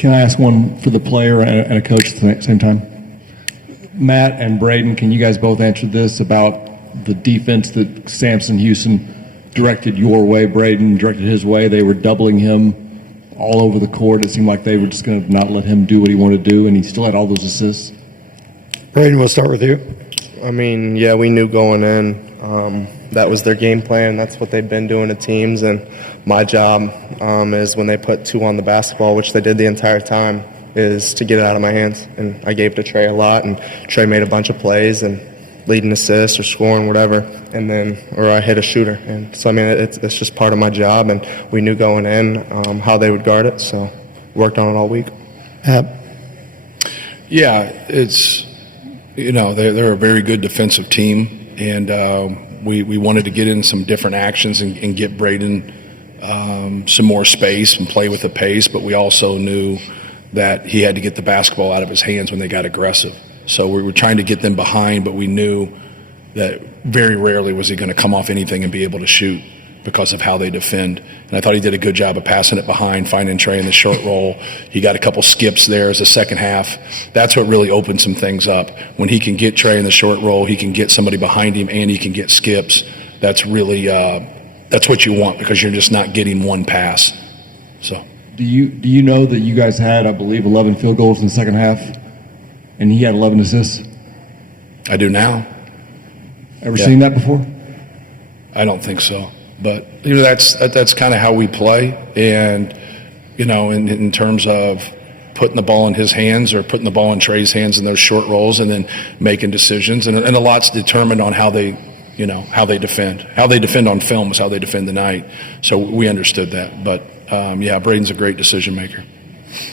Can I ask one for the player and a coach at the same time? Matt and Braden, can you guys both answer this about the defense that Sampson Houston directed your way? Braden directed his way. They were doubling him all over the court. It seemed like they were just going to not let him do what he wanted to do, and he still had all those assists. Braden, we'll start with you. I mean, yeah, we knew going in that was their game plan. That's what they've been doing to teams. And my job is when they put two on the basketball, which they did the entire time, is to get it out of my hands. And I gave it to Trey a lot, and Trey made a bunch of plays and leading assists or scoring, whatever, and then or I hit a shooter. And so, I mean, it's just part of my job, and we knew going in how they would guard it, so worked on it all week. Yeah, it's, you know, they're a very good defensive team, and we wanted to get in some different actions and get Braden some more space and play with the pace, but we also knew that he had to get the basketball out of his hands when they got aggressive. So we were trying to get them behind, but we knew that very rarely was he going to come off anything and be able to shoot because of how they defend. And I thought he did a good job of passing it behind, finding Trey in the short roll. He got a couple skips there as the second half. That's what really opened some things up. When he can get Trey in the short roll, he can get somebody behind him, and he can get skips. That's really that's what you want, because you're just not getting one pass. So. Do you know that you guys had, I believe, 11 field goals in the second half, and he had 11 assists? I do now. Ever seen that before? I don't think so. But, you know, that's kind of how we play. And, you know, in terms of putting the ball in his hands or putting the ball in Trey's hands in those short rolls and then making decisions. And a lot's determined on how they, you know, how they defend. How they defend on film is how they defend tonight. So we understood that. But, yeah, Braden's a great decision maker.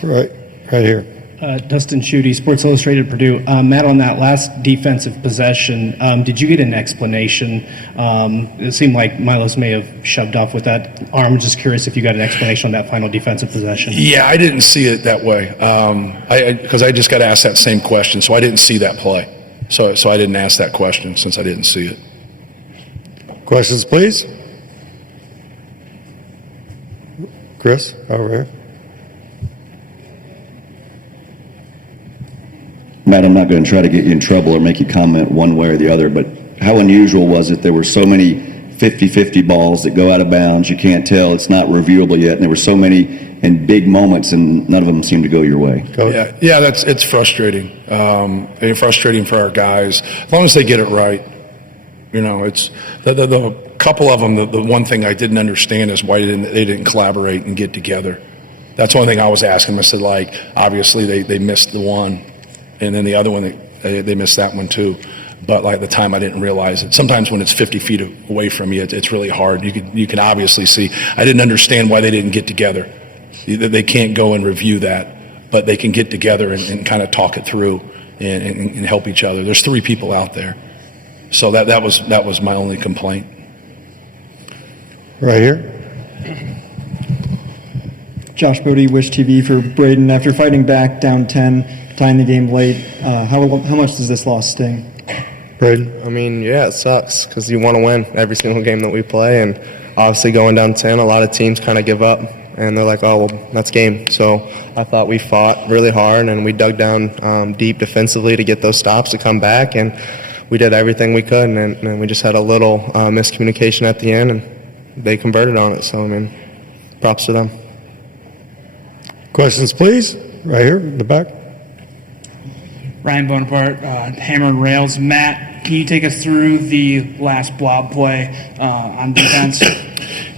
Right here. Dustin Schutte, Sports Illustrated, Purdue. Matt, on that last defensive possession, did you get an explanation? It seemed like Milos may have shoved off with that arm. Just curious if you got an explanation on that final defensive possession. Yeah, I didn't see it that way because I just got asked that same question, so I didn't see that play. So I didn't ask that question since I didn't see it. Questions, please. Chris, over here. Matt, I'm not going to try to get you in trouble or make you comment one way or the other, but how unusual was it there were so many 50-50 balls that go out of bounds? You can't tell. It's not reviewable yet. And there were so many in big moments, and none of them seemed to go your way. Yeah, it's frustrating. It's frustrating for our guys. As long as they get it right. You know, it's the couple of them, the one thing I didn't understand is why they didn't collaborate and get together. That's one thing I was asking them. I said, like, obviously they missed the one. And then the other one, they missed that one too. But like at the time, I didn't realize it. Sometimes when it's 50 feet away from you, it's really hard. You can obviously see. I didn't understand why they didn't get together. They can't go and review that, but they can get together and kind of talk it through and help each other. There's 3 people out there. So that was my only complaint. Right here. Josh Bodie, Wish TV for Braden. After fighting back down 10, tying the game late, how much does this loss sting? Braden? I mean, yeah, it sucks because you want to win every single game that we play. And obviously going down 10, a lot of teams kind of give up. And they're like, oh, well, that's game. So I thought we fought really hard and we dug down deep defensively to get those stops to come back. And we did everything we could. And we just had a little miscommunication at the end, and they converted on it. So, I mean, props to them. Questions, please. Right here in the back. Ryan Bonaparte, Hammer and Rails. Matt, can you take us through the last blob play on defense?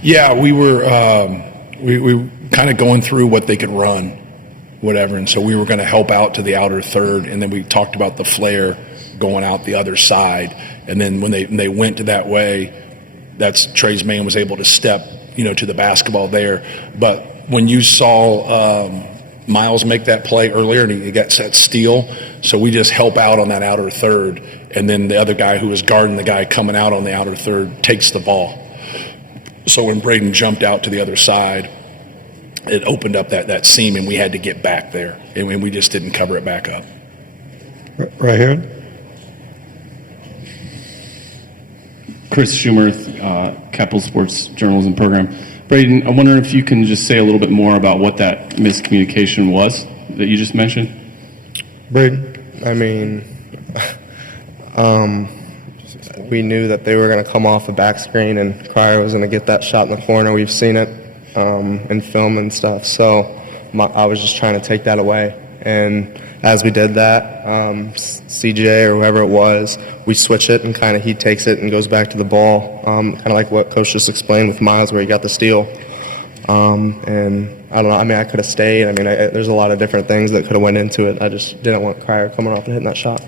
Yeah, we were kind of going through what they could run, whatever, and so we were going to help out to the outer third, and then we talked about the flare going out the other side, and then when they went to that way, that's Trey's man was able to step, you know, to the basketball there, but when you saw Miles make that play earlier and he got that steal, so we just help out on that outer third, and then the other guy who was guarding the guy coming out on the outer third takes the ball. So when Braden jumped out to the other side, it opened up that seam, and we had to get back there, and we just didn't cover it back up. Right here. Chris Schumer, Capital Sports Journalism Program. Braden, I wonder if you can just say a little bit more about what that miscommunication was that you just mentioned. Braden? I mean, we knew that they were going to come off a back screen and Cryer was going to get that shot in the corner. We've seen it in film and stuff. So I was just trying to take that away. And as we did that, CJ or whoever it was, we switch it and kind of he takes it and goes back to the ball, kind of like what Coach just explained with Miles where he got the steal. And I don't know, I mean, I could have stayed. I mean, there's a lot of different things that could have went into it. I just didn't want Cryer coming off and hitting that shot.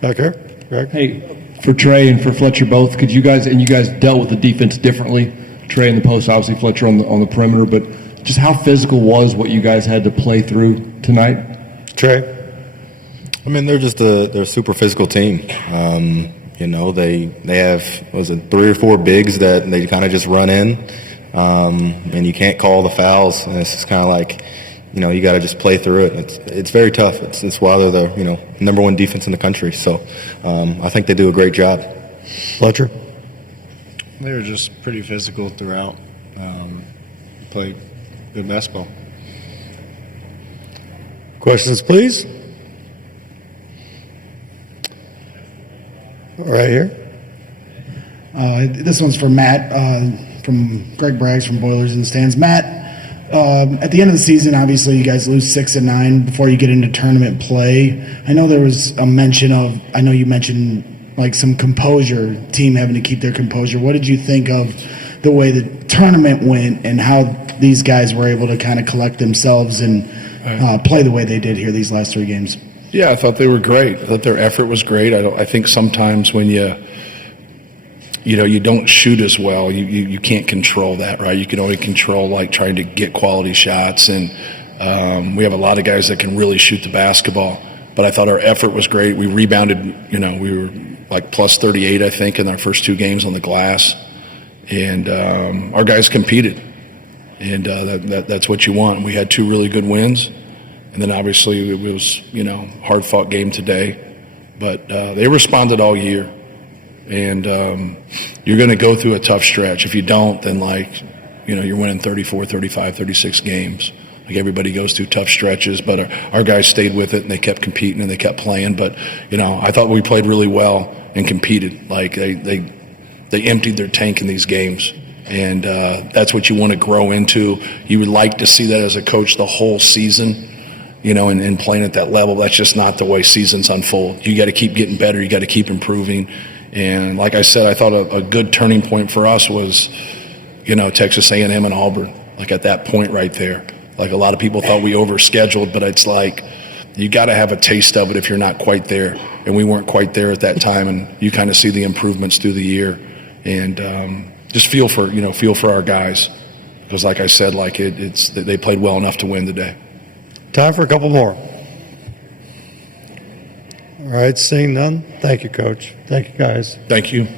Back here? Greg? Hey, for Trey and for Fletcher both, could you guys, and you guys dealt with the defense differently, Trey in the post, obviously Fletcher on the perimeter, but just how physical was what you guys had to play through tonight? Trey? I mean, they're a super physical team. You know, they have, was it 3 or 4 bigs that they kind of just run in, and you can't call the fouls. And it's just kind of like, you know, you got to just play through it. It's very tough. It's why they're the, you know, number 1 defense in the country. So I think they do a great job. Fletcher? They were just pretty physical throughout. Played good basketball. Questions, please? Right here. This one's for Matt, from Greg Braggs from Boilers in the Stands. Matt, at the end of the season, obviously you guys lose 6 and 9 before you get into tournament play. I know there was a mention of, I know you mentioned like some composure, team having to keep their composure. What did you think of the way the tournament went and how these guys were able to kind of collect themselves and play the way they did here these last 3 games? Yeah, I thought they were great. I thought their effort was great. I think sometimes when you don't shoot as well, you can't control that, right? You can only control like trying to get quality shots, and we have a lot of guys that can really shoot the basketball. But I thought our effort was great. We rebounded. You know, we were like plus 38, I think, in our first 2 games on the glass, and our guys competed, and that's what you want. We had 2 really good wins. And then obviously it was, you know, hard-fought game today. But they responded all year. And you're going to go through a tough stretch. If you don't, then, like, you know, you're winning 34, 35, 36 games. Like, everybody goes through tough stretches. But our guys stayed with it, and they kept competing, and they kept playing. But, you know, I thought we played really well and competed. Like, they emptied their tank in these games. And that's what you want to grow into. You would like to see that as a coach the whole season. You know, and playing at that level. That's just not the way seasons unfold. You got to keep getting better. You got to keep improving. And like I said, I thought a good turning point for us was, you know, Texas A&M and Auburn. Like at that point right there. Like a lot of people thought we overscheduled, but it's like you got to have a taste of it if you're not quite there. And we weren't quite there at that time. And you kind of see the improvements through the year. And just feel for our guys, because like I said, like they played well enough to win today. Time for a couple more. All right, seeing none. Thank you, Coach. Thank you, guys. Thank you.